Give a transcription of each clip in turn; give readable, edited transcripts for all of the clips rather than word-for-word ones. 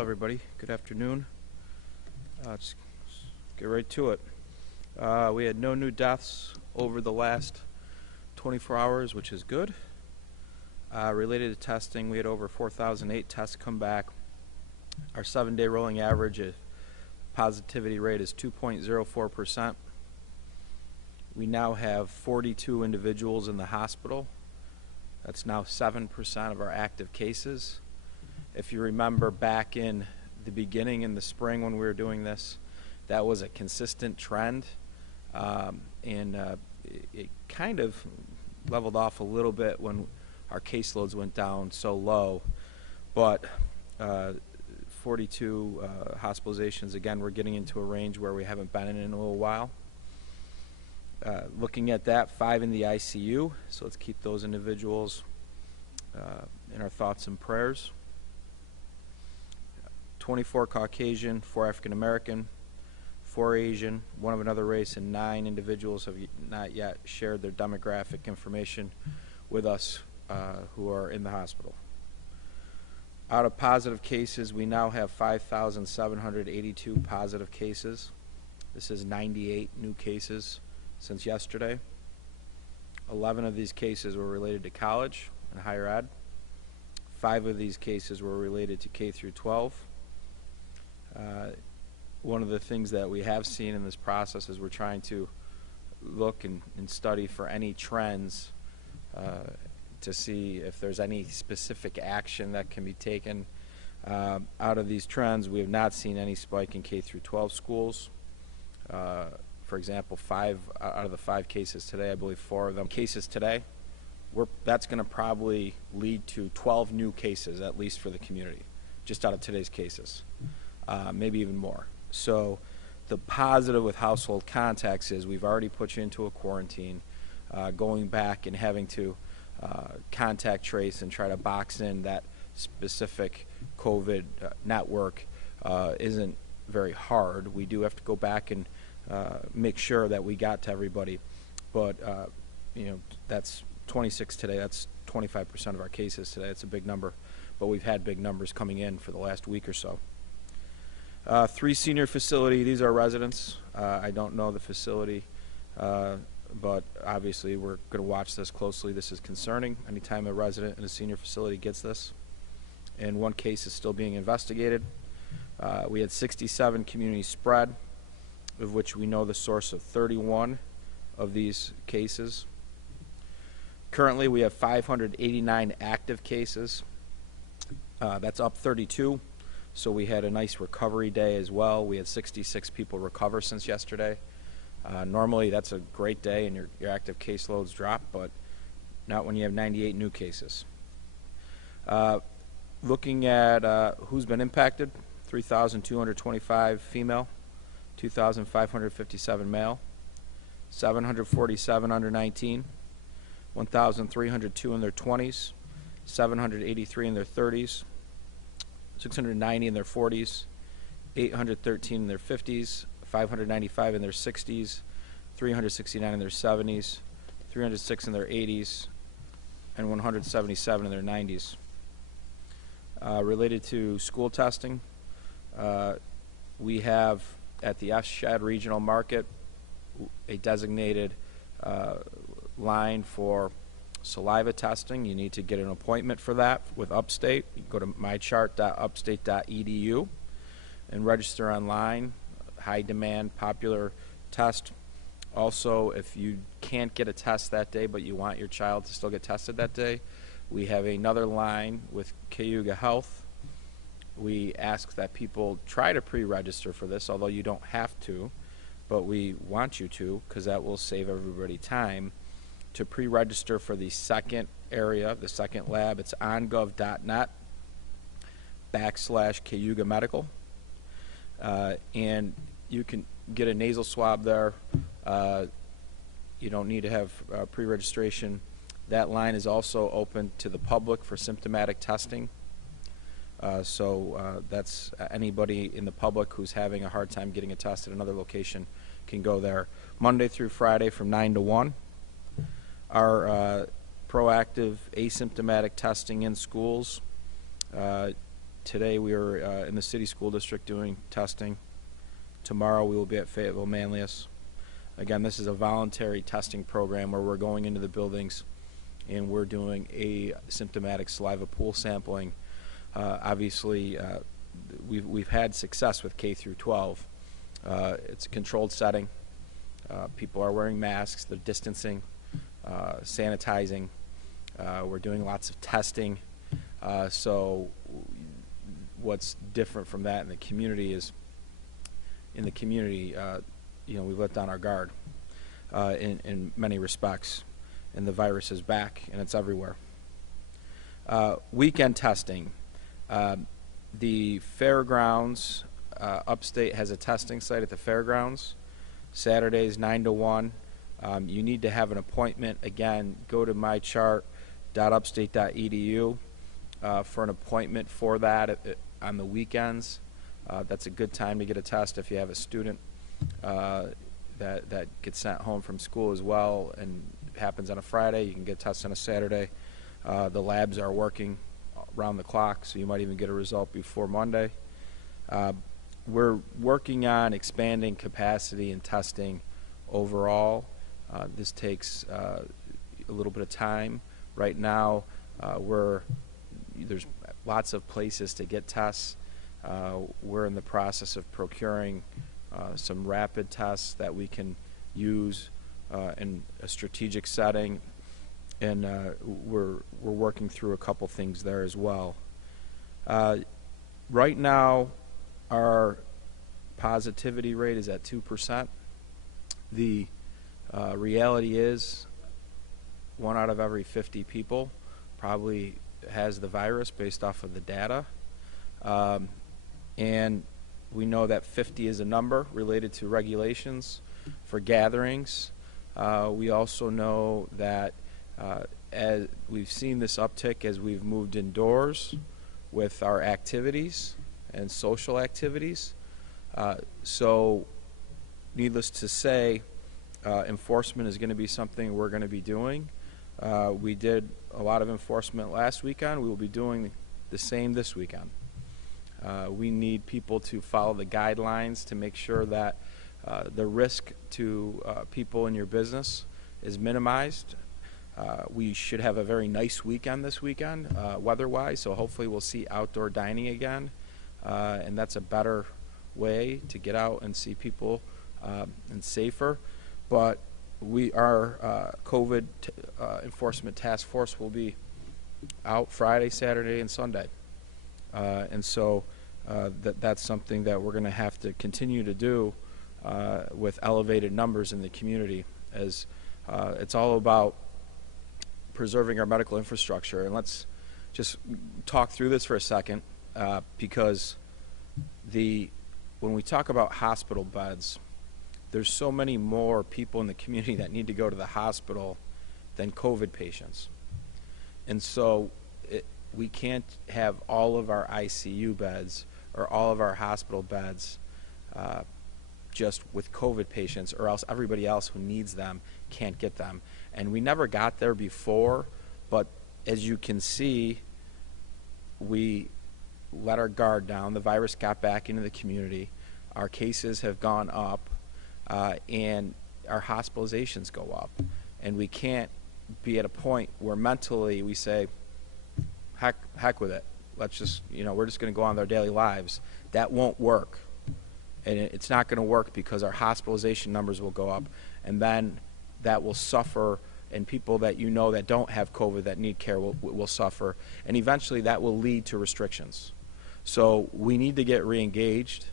everybody. Good afternoon. Let's get right to it. We had no new deaths over the last 24 hours, which is good. Related to testing, we had over 4,008 tests come back. Our 7-day rolling average positivity rate is 2.04%. We now have 42 individuals in the hospital. That's now 7% of our active cases. If you remember back in the beginning in the spring when we were doing this, that was a consistent trend, and it kind of leveled off a little bit when our caseloads went down so low. But 42 hospitalizations, again, we're getting into a range where we haven't been in a little while. Looking at that, 5 in the ICU, so let's keep those individuals in our thoughts and prayers. 24 Caucasian, 4 African American, 4 Asian, 1 of another race, and 9 individuals have not yet shared their demographic information with us who are in the hospital. Out of positive cases, we now have 5,782 positive cases. This is 98 new cases since yesterday. 11 of these cases were related to college and higher ed. 5 of these cases were related to K through 12. One of the things that we have seen in this process is we're trying to look and study for any trends to see if there's any specific action that can be taken. Out of these trends, we have not seen any spike in K through 12 schools. For example, 5 out of the 5 cases today, I believe 4 of them cases today, that's going to probably lead to 12 new cases, at least for the community, just out of today's cases, maybe even more. So the positive with household contacts is we've already put you into a quarantine. Going back and having to contact trace and try to box in that specific COVID network isn't very hard. We do have to go back and make sure that we got to everybody, but that's 26 today. That's 25% of our cases today. It's a big number, but we've had big numbers coming in for the last week or so. 3 senior facility. These are residents. I don't know the facility, but obviously we're going to watch this closely. This is concerning. Anytime a resident in a senior facility gets this, and 1 case is still being investigated. We had 67 community spread, of which we know the source of 31 of these cases. Currently, we have 589 active cases. That's up 32. So we had a nice recovery day as well. We had 66 people recover since yesterday. Normally, that's a great day and your active caseloads drop, but not when you have 98 new cases. Looking at who's been impacted, 3,225 female, 2,557 male, 747 under 19, 1,302 in their 20s, 783 in their 30s, 690 in their 40s, 813 in their 50s, 595 in their 60s, 369 in their 70s, 306 in their 80s, and 177 in their 90s. Related to school testing, we have at the F-Shed Regional Market a designated line for saliva testing. You need to get an appointment for that with Upstate. You go to mychart.upstate.edu and register online. High demand, popular test. Also, if you can't get a test that day but you want your child to still get tested that day, we have another line with Cayuga Health. We ask that people try to pre-register for this, although you don't have to, but we want you to because that will save everybody time to pre-register for the second area, the second lab. It's ongov.net/Cayuga Medical. And you can get a nasal swab there. You don't need to have pre-registration. That line is also open to the public for symptomatic testing. So that's anybody in the public who's having a hard time getting a test at another location can go there. Monday through Friday from 9 to 1. Our proactive asymptomatic testing in schools Today we are in the city school district doing testing. Tomorrow we will be at Fayetteville Manlius. Again, this is a voluntary testing program where we're going into the buildings and we're doing asymptomatic saliva pool sampling. Obviously, we've had success with K through 12. It's a controlled setting. People are wearing masks, they're distancing, sanitizing. We're doing lots of testing. So what's different from that in the community is, we've let down our guard in many respects, and the virus is back and it's everywhere. Weekend testing. The fairgrounds, upstate has a testing site at the fairgrounds. Saturdays 9 to 1. You need to have an appointment. Again, go to mychart.upstate.edu for an appointment for that on the weekends. That's a good time to get a test if you have a student that gets sent home from school as well, and it happens on a Friday. You can get tests on a Saturday. The labs are working around the clock, so you might even get a result before Monday. We're working on expanding capacity and testing overall. This takes a little bit of time. Right now, there's lots of places to get tests. We're in the process of procuring some rapid tests that we can use in a strategic setting, and we're working through a couple things there as well. Right now, our positivity rate is at 2%. The reality is 1 out of every 50 people probably has the virus based off of the data. And we know that 50 is a number related to regulations for gatherings. We also know that as we've seen this uptick as we've moved indoors with our activities and social activities. So needless to say, enforcement is going to be something we're going to be doing. We did a lot of enforcement last weekend. We will be doing the same this weekend. We need people to follow the guidelines to make sure that the risk to people in your business is minimized. We should have a very nice weekend this weekend, weather-wise, so hopefully we'll see outdoor dining again, and that's a better way to get out and see people and safer. But our COVID enforcement task force will be out Friday, Saturday, and Sunday. And so that's something that we're going to have to continue to do with elevated numbers in the community, as it's all about preserving our medical infrastructure. And let's just talk through this for a second, because when we talk about hospital beds, there's so many more people in the community that need to go to the hospital than COVID patients. And so we can't have all of our ICU beds or all of our hospital beds just with COVID patients, or else everybody else who needs them can't get them. And we never got there before, but as you can see, we let our guard down. The virus got back into the community. Our cases have gone up, and our hospitalizations go up. And we can't be at a point where mentally we say, heck with it. Let's just, we're just going to go on with our daily lives. That won't work. And it's not going to work because our hospitalization numbers will go up, and then that will suffer, and people that that don't have COVID that need care will suffer, and eventually that will lead to restrictions. So we need to get re-engaged.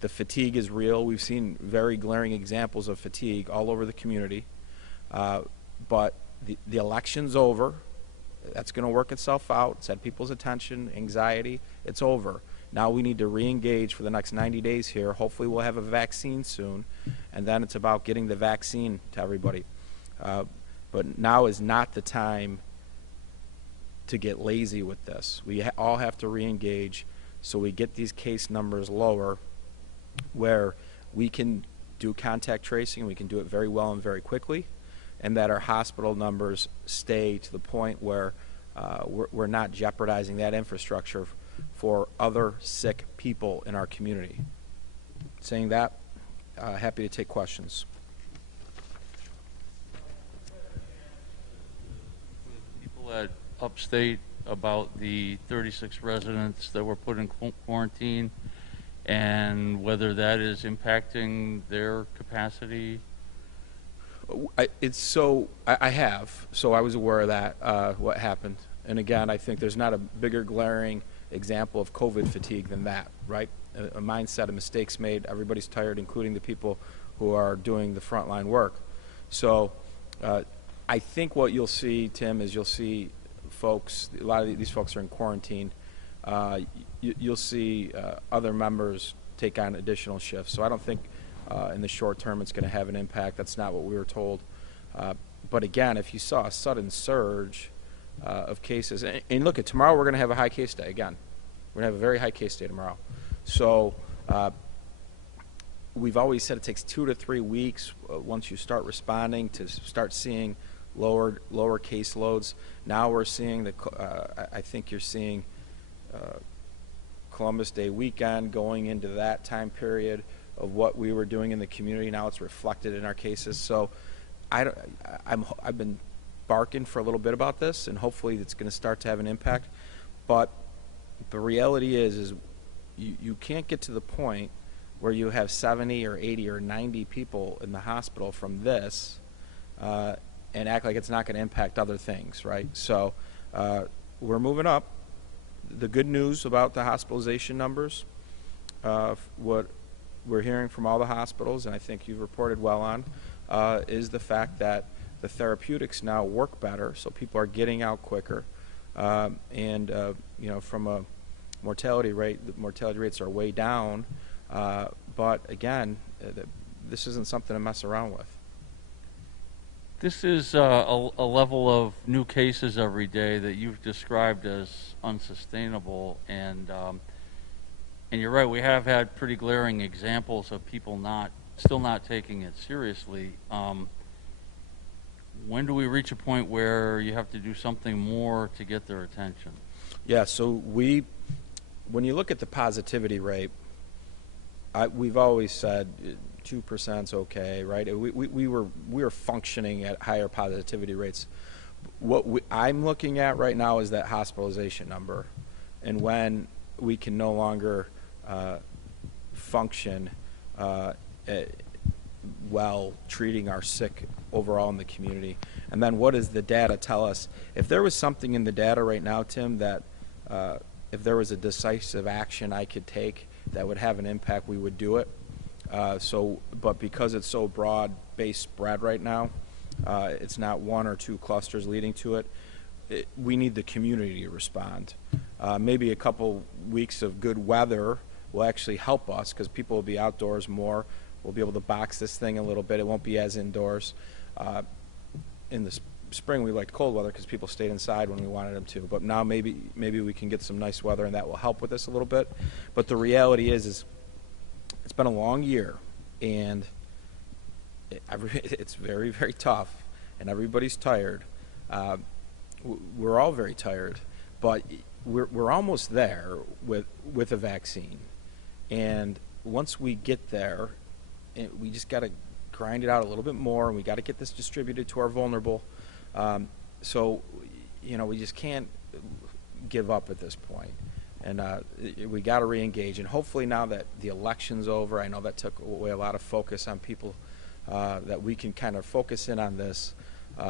The fatigue is real. We've seen very glaring examples of fatigue all over the community, but the election's over. That's going to work itself out. It's had people's attention, anxiety. It's over. Now we need to re-engage for the next 90 days here. Hopefully we'll have a vaccine soon, and then it's about getting the vaccine to everybody. But now is not the time to get lazy with this. We all have to re-engage so we get these case numbers lower, where we can do contact tracing, we can do it very well and very quickly, and that our hospital numbers stay to the point where we're not jeopardizing that infrastructure for other sick people in our community. Saying that, happy to take questions. People at Upstate about the 36 residents that were put in quarantine and whether that is impacting their capacity? I have. So I was aware of that, what happened. And again, I think there's not a bigger glaring example of COVID fatigue than that, right? A mindset of mistakes made. Everybody's tired, including the people who are doing the frontline work. So I think what you'll see, Tim, is you'll see folks, a lot of these folks are in quarantine. You'll see other members take on additional shifts. So I don't think in the short term it's going to have an impact. That's not what we were told. But again, if you saw a sudden surge of cases, and look, at tomorrow we're going to have a high case day again. We're going to have a very high case day tomorrow. So we've always said it takes 2 to 3 weeks once you start responding to start seeing lower caseloads. Now we're seeing I think you're seeing Columbus Day weekend going into that time period of what we were doing in the community. Now it's reflected in our cases. So I've been barking for a little bit about this, and hopefully it's going to start to have an impact. But the reality is you can't get to the point where you have 70 or 80 or 90 people in the hospital from this and act like it's not going to impact other things, right? So we're moving up. The good news about the hospitalization numbers, what we're hearing from all the hospitals, and I think you've reported well on, is the fact that the therapeutics now work better, so people are getting out quicker. And from a mortality rate, the mortality rates are way down. But again, this isn't something to mess around with. This is a level of new cases every day that you've described as unsustainable, and you're right. We have had pretty glaring examples of people still not taking it seriously. When do we reach a point where you have to do something more to get their attention? Yeah. So when you look at the positivity rate, we've always said 2% is okay, right? We were functioning at higher positivity rates. What I'm looking at right now is that hospitalization number, and when we can no longer function well treating our sick overall in the community. And then what does the data tell us? If there was something in the data right now, Tim, that if there was a decisive action I could take that would have an impact, we would do it. But because it's so broad-based spread right now, it's not 1 or 2 clusters leading to it. We need the community to respond. Maybe a couple weeks of good weather will actually help us because people will be outdoors more. We'll be able to box this thing a little bit. It won't be as indoors. In the spring, we liked cold weather because people stayed inside when we wanted them to. But now maybe we can get some nice weather, and that will help with this a little bit. But the reality is it's been a long year, and it's very, very tough, and everybody's tired. We're all very tired, but we're almost there with a vaccine. And once we get there, we just got to grind it out a little bit more, and we got to get this distributed to our vulnerable. So, we just can't give up at this point. And we got to re-engage. And hopefully now that the election's over, I know that took away a lot of focus on people, that we can kind of focus in on this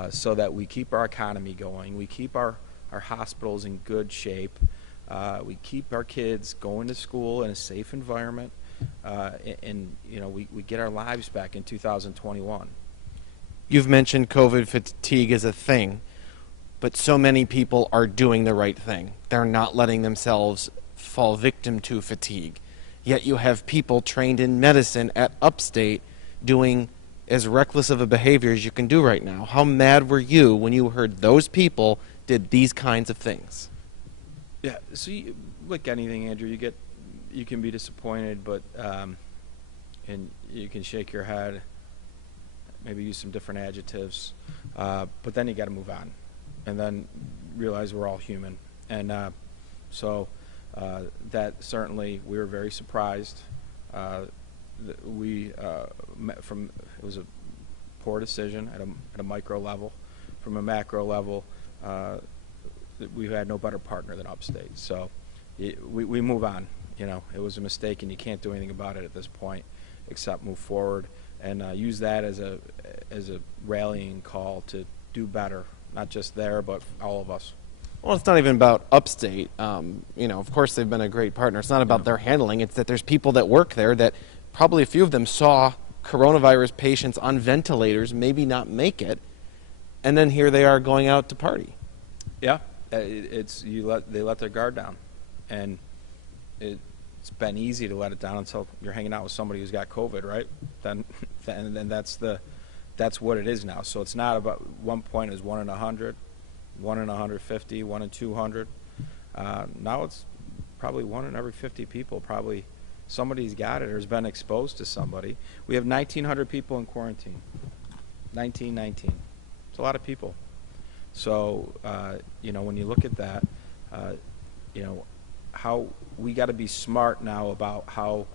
so that we keep our economy going. We keep our hospitals in good shape. We keep our kids going to school in a safe environment. And we get our lives back in 2021. You've mentioned COVID fatigue as a thing, but so many people are doing the right thing. They're not letting themselves fall victim to fatigue. Yet you have people trained in medicine at Upstate doing as reckless of a behavior as you can do right now. How mad were you when you heard those people did these kinds of things? Yeah, so like anything, Andrew, you can be disappointed, but and you can shake your head, maybe use some different adjectives, but then you got to move on, and then realize we're all human. And so That certainly we were very surprised. It was a poor decision at a micro level. From a macro level, we've had no better partner than Upstate. So we move on. It was a mistake, and you can't do anything about it at this point except move forward and use that as a rallying call to do better, not just there, but all of us. Well, it's not even about Upstate. Of course, they've been a great partner. It's not about their handling. It's that there's people that work there that probably a few of them saw coronavirus patients on ventilators maybe not make it, and then here they are going out to party. Yeah, they let their guard down, and it's been easy to let it down until you're hanging out with somebody who's got COVID, right? Then that's what it is now. So it's not about, one point is 1 in 100, 1 in 150, 1 in 200. Now it's probably 1 in every 50 people. Probably somebody's got it or has been exposed to somebody. We have 1,900 people in quarantine. 19. It's a lot of people. So when you look at that, how we got to be smart now about how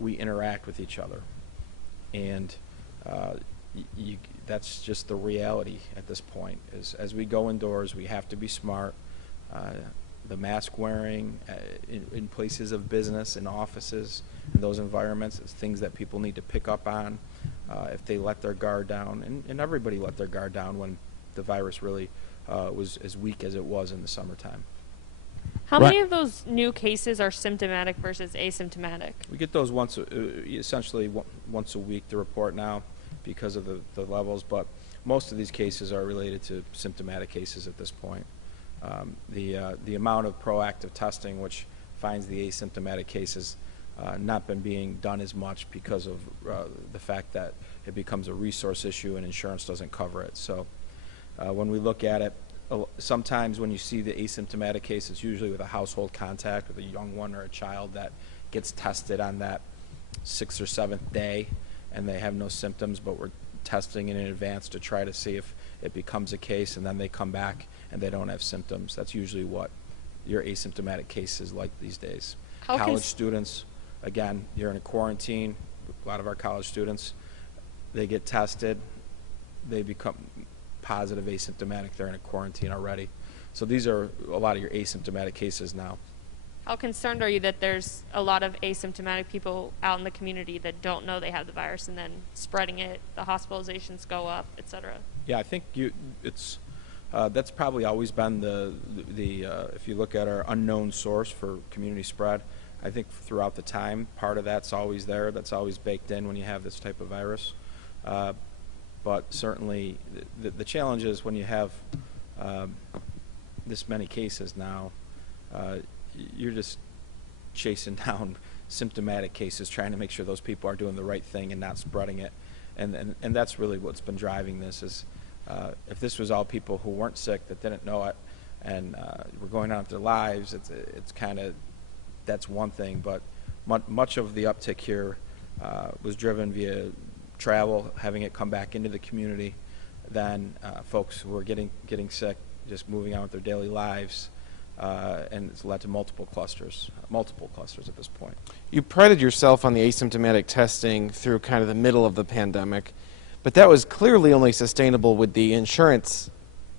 we interact with each other, and that's just the reality at this point. Is as we go indoors, we have to be smart. The mask wearing in places of business, in offices, in those environments, is things that people need to pick up on if they let their guard down, and everybody let their guard down when the virus really was as weak as it was in the summertime. How many of those new cases are symptomatic versus asymptomatic? We get those essentially once a week to report now because of the levels, but most of these cases are related to symptomatic cases at this point. The amount of proactive testing, which finds the asymptomatic cases, not been being done as much because of the fact that it becomes a resource issue and insurance doesn't cover it. So when we look at it, sometimes when you see the asymptomatic case, it's usually with a household contact with a young one or a child that gets tested on that 6th or 7th day and they have no symptoms, but we're testing in advance to try to see if it becomes a case, and then they come back and they don't have symptoms. That's usually what your asymptomatic case is like these days. College students, again, you're in a quarantine. A lot of our college students, they get tested, they become positive asymptomatic, they're in a quarantine already. So these are a lot of your asymptomatic cases now. How concerned are you that there's a lot of asymptomatic people out in the community that don't know they have the virus and then spreading it, the hospitalizations go up, et cetera? Yeah, I think that's probably always been the if you look at our unknown source for community spread, I think throughout the time, part of that's always there, that's always baked in when you have this type of virus. But certainly the challenge is when you have this many cases now, you're just chasing down symptomatic cases, trying to make sure those people are doing the right thing and not spreading it. And that's really what's been driving this is if this was all people who weren't sick that didn't know it and were going on with their lives, it's kind of, that's one thing. But much of the uptick here was driven via travel, having it come back into the community, then folks who were getting sick, just moving on with their daily lives, and it's led to multiple clusters at this point. You prided yourself on the asymptomatic testing through kind of the middle of the pandemic, but that was clearly only sustainable with the insurance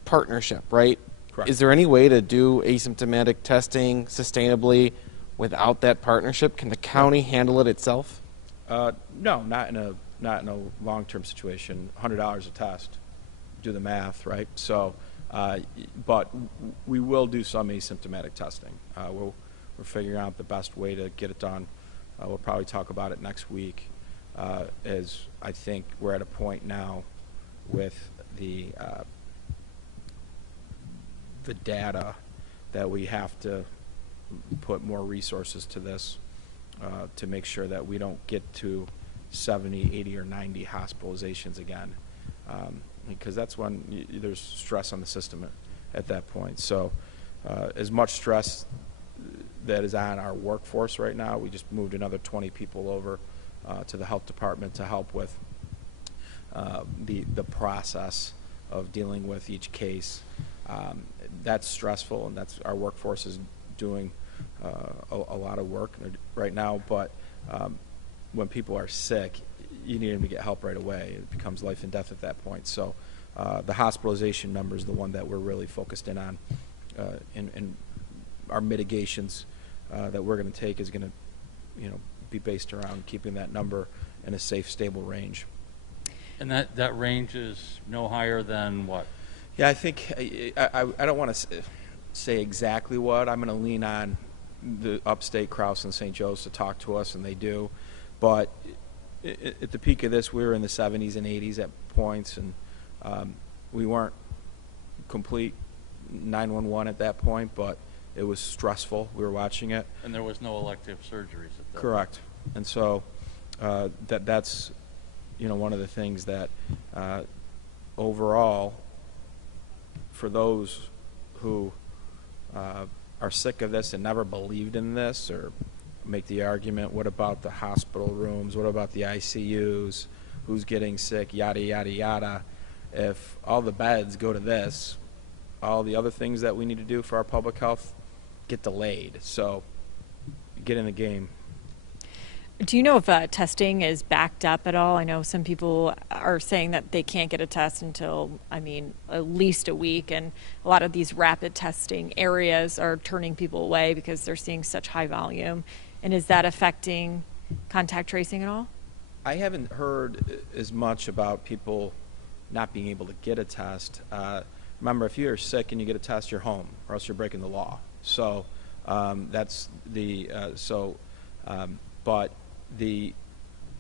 partnership, right? Correct. Is there any way to do asymptomatic testing sustainably without that partnership? Can the county handle it itself? No, not in a long-term situation. $100 a test. Do the math, right? So, but we will do some asymptomatic testing. We're figuring out the best way to get it done. We'll probably talk about it next week. As I think we're at a point now with the data that we have to put more resources to this to make sure that we don't get to 70, 80, or 90 hospitalizations again, because that's when there's stress on the system at that point. So as much stress that is on our workforce right now, we just moved another 20 people over to the health department to help with the process of dealing with each case. That's stressful, and that's our workforce is doing a lot of work right now. But when people are sick, you need them to get help right away. It becomes life and death at that point. So the hospitalization number is the one that we're really focused in on, and our mitigations that we're going to take is going to, be based around keeping that number in a safe, stable range. And that range is no higher than what? Yeah, I think I don't want to say exactly what. I'm going to lean on the upstate, Crouse and St. Joe's, to talk to us, and they do. But at the peak of this, we were in the 70s and 80s at points, and we weren't complete 911 at that point, but it was stressful. We were watching it. And there was no elective surgeries at that Correct. And so that's one of the things that overall, for those who are sick of this and never believed in this, or make the argument, what about the hospital rooms, what about the ICUs, who's getting sick, yada, yada, yada. If all the beds go to this, all the other things that we need to do for our public health get delayed. So get in the game. Do you know if testing is backed up at all? I know some people are saying that they can't get a test until, at least a week, and a lot of these rapid testing areas are turning people away because they're seeing such high volume. And is that affecting contact tracing at all? I haven't heard as much about people not being able to get a test. Remember, if you're sick and you get a test, you're home, or else you're breaking the law. So that's the but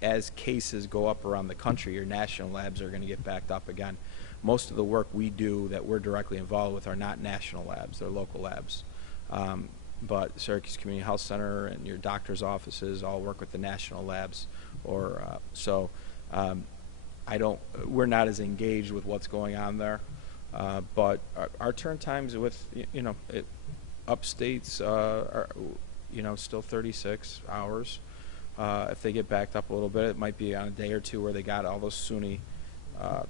as cases go up around the country, your national labs are going to get backed up again. Most of the work we do that we're directly involved with are not national labs; they're local labs. But Syracuse Community Health Center and your doctor's offices all work with the national labs, or we're not as engaged with what's going on there. But our turn times with upstates are still 36 hours. If they get backed up a little bit, it might be on a day or two where they got all those SUNY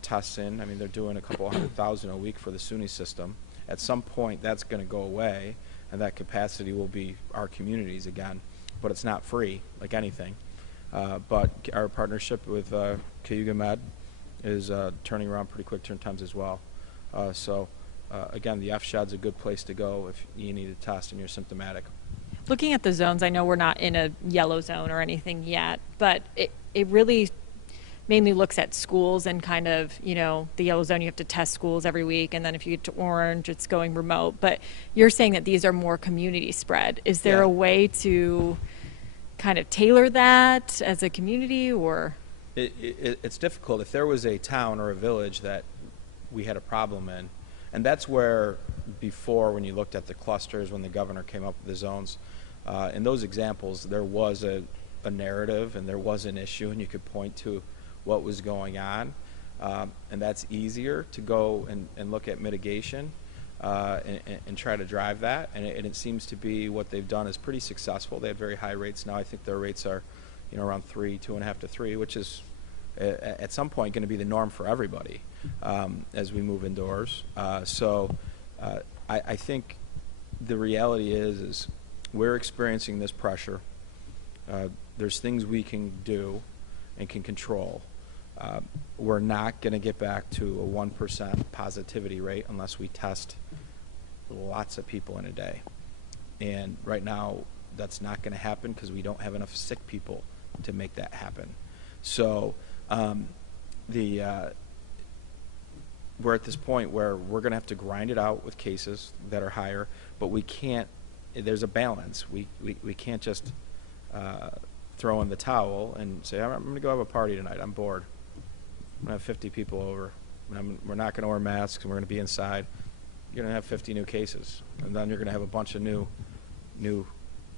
tests in. They're doing a couple 100,000 a week for the SUNY system. At some point, that's going to go away, and that capacity will be our communities again. But it's not free, like anything. But our partnership with Cayuga Med is turning around pretty quick turn times as well. Again, the FSHAD's a good place to go if you need a test and you're symptomatic. Looking at the zones, I know we're not in a yellow zone or anything yet, but it really mainly looks at schools and kind of, the yellow zone, you have to test schools every week, and then if you get to orange, it's going remote. But you're saying that these are more community spread. Is there a way to kind of tailor that as a community, or? It's difficult. If there was a town or a village that we had a problem in, and that's where before, when you looked at the clusters, when the governor came up with the zones, in those examples, there was a narrative and there was an issue, and you could point to what was going on, and that's easier to go and look at mitigation and try to drive that, and it seems to be what they've done is pretty successful. They have very high rates now. I think their rates are around 2.5 to 3, which is at some point going to be the norm for everybody as we move indoors. I think the reality is we're experiencing this pressure. There's things we can do and can control. We're not going to get back to a 1% positivity rate unless we test lots of people in a day. And right now, that's not going to happen because we don't have enough sick people to make that happen. So we're at this point where we're going to have to grind it out with cases that are higher, but we can't. There's a balance. We can't just throw in the towel and say, I'm going to go have a party tonight. I'm bored. I'm going to have 50 people over. We're not going to wear masks, and we're going to be inside. You're going to have 50 new cases, and then you're going to have a bunch of new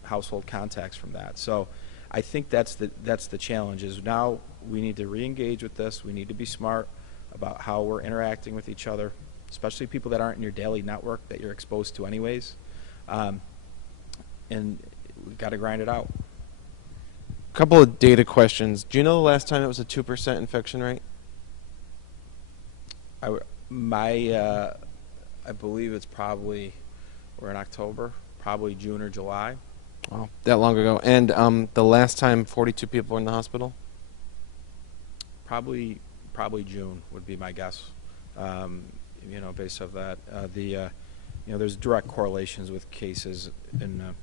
household contacts from that. So I think that's the challenge. Is now we need to re-engage with this. We need to be smart about how we're interacting with each other, especially people that aren't in your daily network that you're exposed to anyways. And we've got to grind it out. A couple of data questions. Do you know the last time it was a 2% infection rate? I believe it's probably, we're in October. probably June or July. Wow, that long ago. And the last time 42 people were in the hospital? Probably June would be my guess. Based off that, there's direct correlations with cases, and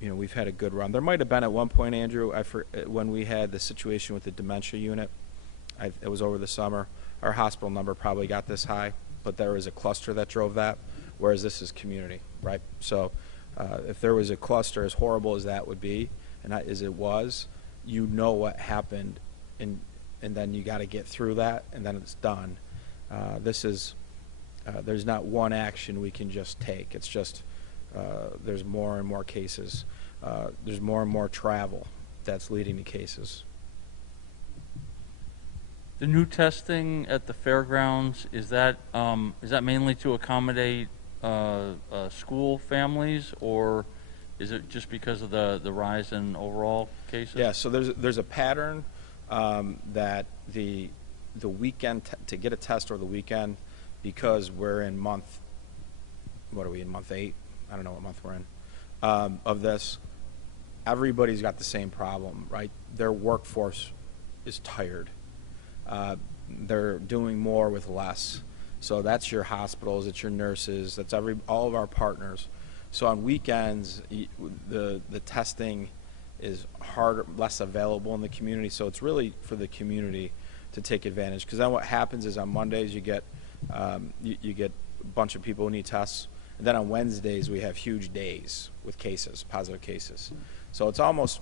we've had a good run. There might have been at one point, Andrew, when we had the situation with the dementia unit. It was over the summer. Our hospital number probably got this high, but there was a cluster that drove that, whereas this is community, right? So if there was a cluster, as horrible as that would be, and as it was, what happened, and then you got to get through that, and then it's done. There's not one action we can just take. It's just there's more and more cases. There's more and more travel that's leading to cases. The new testing at the fairgrounds, is that mainly to accommodate school families, or is it just because of the rise in overall cases? Yeah, so there's a pattern that the weekend to get a test over the weekend, because we're in month 8? I don't know what month we're in of this. Everybody's got the same problem, right? Their workforce is tired. They're doing more with less. So that's your hospitals, it's your nurses, that's all of our partners. So on weekends, the testing is harder, less available in the community. So it's really for the community to take advantage. Because then what happens is on Mondays you get a bunch of people who need tests, and then on Wednesdays we have huge days with positive cases. So it's almost,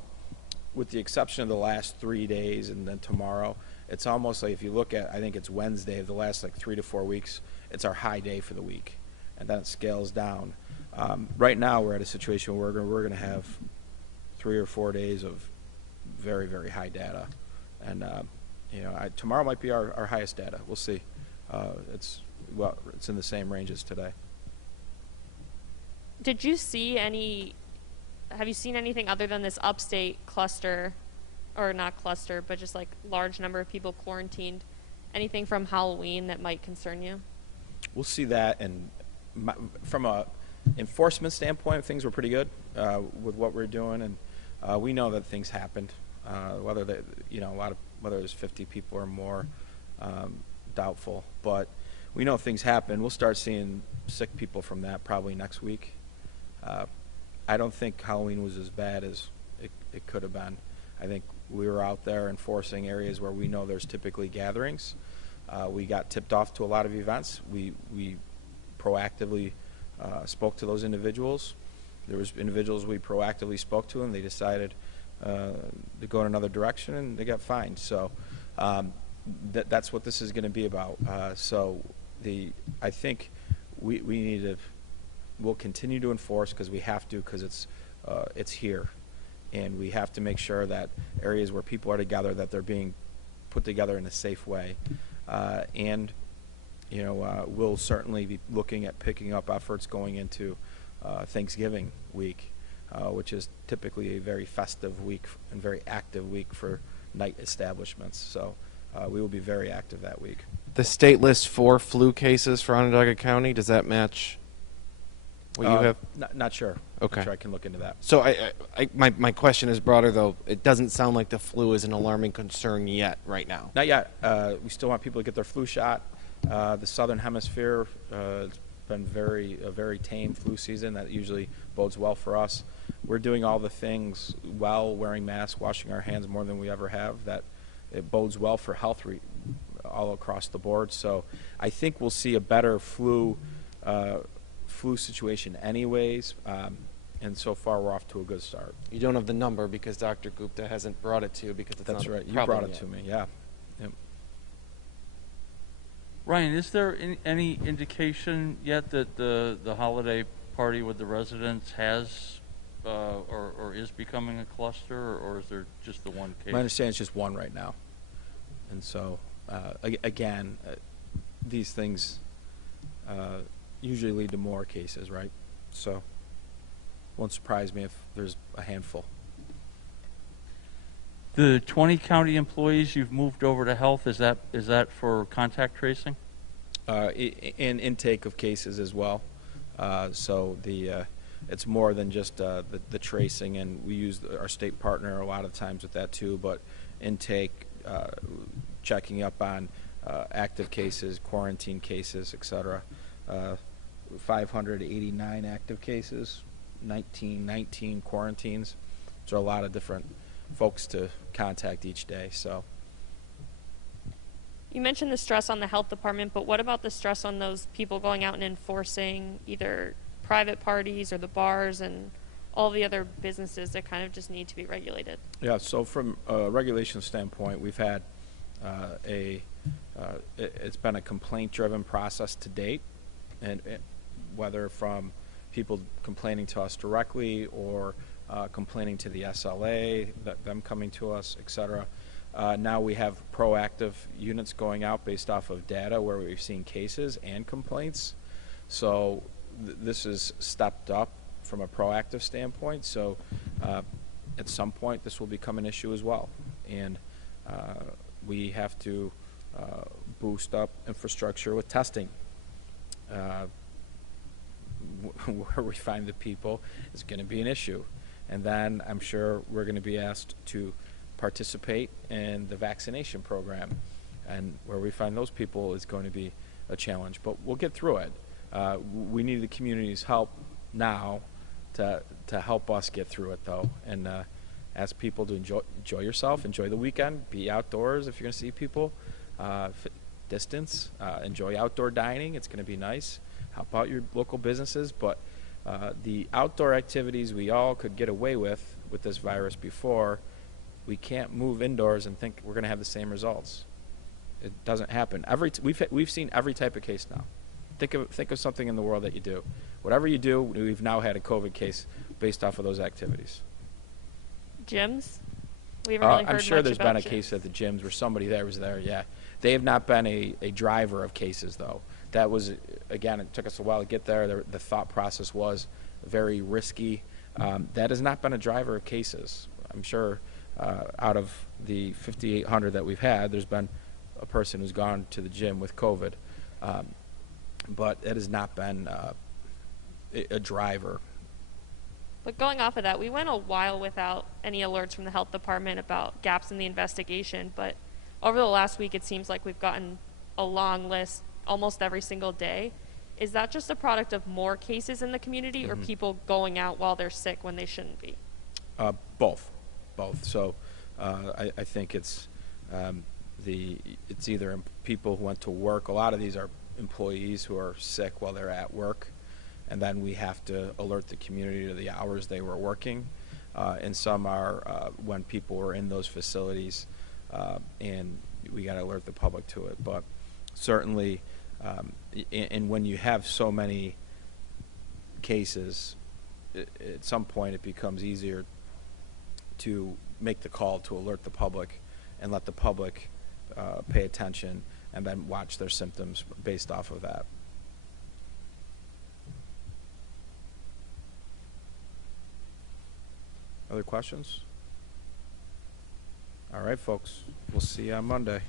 with the exception of the last 3 days and then tomorrow, it's almost like, if you look at, I think it's Wednesday of the last 3 to 4 weeks, it's our high day for the week, and then it scales down. Right now we're at a situation where we're going to have 3 or 4 days of very, very high data, and tomorrow might be our highest data. We'll see. It's in the same range as today. Have you seen anything other than this upstate cluster, or not cluster, but just large number of people quarantined? Anything from Halloween that might concern you? We'll see that, and from a enforcement standpoint, things were pretty good with what we're doing, and we know that things happened. Whether there's 50 people or more, doubtful, but we know things happen. We'll start seeing sick people from that probably next week. I don't think Halloween was as bad as it could have been. I think we were out there enforcing areas where we know there's typically gatherings. We got tipped off to a lot of events. We proactively spoke to those individuals. There was individuals we proactively spoke to, and they decided to go in another direction, and they got fined. So that's what this is going to be about. I think we'll continue to enforce, because we have to, because it's here, and we have to make sure that areas where people are together, that they're being put together in a safe way, and we'll certainly be looking at picking up efforts going into Thanksgiving week, which is typically a very festive week and very active week for night establishments. So we will be very active that week. The state list for flu cases for Onondaga County, does that match what you have? Not sure. Okay. Not sure I can look into that. So my question is broader, though. It doesn't sound like the flu is an alarming concern yet, right now. Not yet. We still want people to get their flu shot. The Southern Hemisphere has been a very tame flu season. That usually bodes well for us. We're doing all the things well, wearing masks, washing our hands more than we ever have. That it bodes well for health all across the board. So I think we'll see a better flu situation anyways. And so far, we're off to a good start. You don't have the number because Dr. Gupta hasn't brought it to you, because it's That's not right. You problem brought it yet. to me, yeah. Yep. Ryan, is there any indication yet that the holiday party with the residents has or is becoming a cluster, or is there just the one case? My understanding is just one right now. And so, again, these things usually lead to more cases, right? So, won't surprise me if there's a handful. The 20 county employees you've moved over to health, is that for contact tracing? And intake of cases as well. So it's more than just the tracing, and we use our state partner a lot of times with that too, but intake, checking up on active cases, quarantine cases, etc. 589 active cases, 19 quarantines. So a lot of different folks to contact each day. So You mentioned the stress on the health department, but what about the stress on those people going out and enforcing either private parties or the bars and all the other businesses that kind of just need to be regulated? yeah, so from a regulation standpoint, we've had it's been a complaint-driven process to date, and whether from people complaining to us directly or complaining to the SLA, them coming to us, etc. Now we have proactive units going out based off of data where we've seen cases and complaints. So this is stepped up from a proactive standpoint. So at some point this will become an issue as well. And we have to boost up infrastructure with testing. Where we find the people is going to be an issue. And then I'm sure we're going to be asked to participate in the vaccination program. And where we find those people is going to be a challenge. But we'll get through it. We need the community's help now to help us get through it, though. And ask people to enjoy yourself, enjoy the weekend, be outdoors if you're going to see people, distance, enjoy outdoor dining. It's going to be nice. Help out your local businesses, but the outdoor activities we all could get away with this virus before, we can't move indoors and think we're going to have the same results. It doesn't happen. We've seen every type of case now. Think of something in the world that you do. Whatever you do, we've now had a COVID case based off of those activities. Gyms? We haven't really heard I'm sure much there's about been a gyms. case at the gyms where somebody there was there, yeah. They have not been a driver of cases, though. That was, again, it took us a while to get there. The thought process was very risky. That has not been a driver of cases. I'm sure out of the 5,800 that we've had, there's been a person who's gone to the gym with COVID. But it has not been a driver. But going off of that, we went a while without any alerts from the health department about gaps in the investigation. But over the last week, it seems like we've gotten a long list almost every single day. Is that just a product of more cases in the community or people going out while they're sick when they shouldn't be? Both. So I think it's either people who went to work. A lot of these are employees who are sick while they're at work, and then we have to alert the community to the hours they were working. And some are when people were in those facilities, and we got to alert the public to it. But certainly, and when you have so many cases, at some point it becomes easier to make the call to alert the public and let the public pay attention and then watch their symptoms based off of that. Other questions? All right, folks. We'll see you on Monday.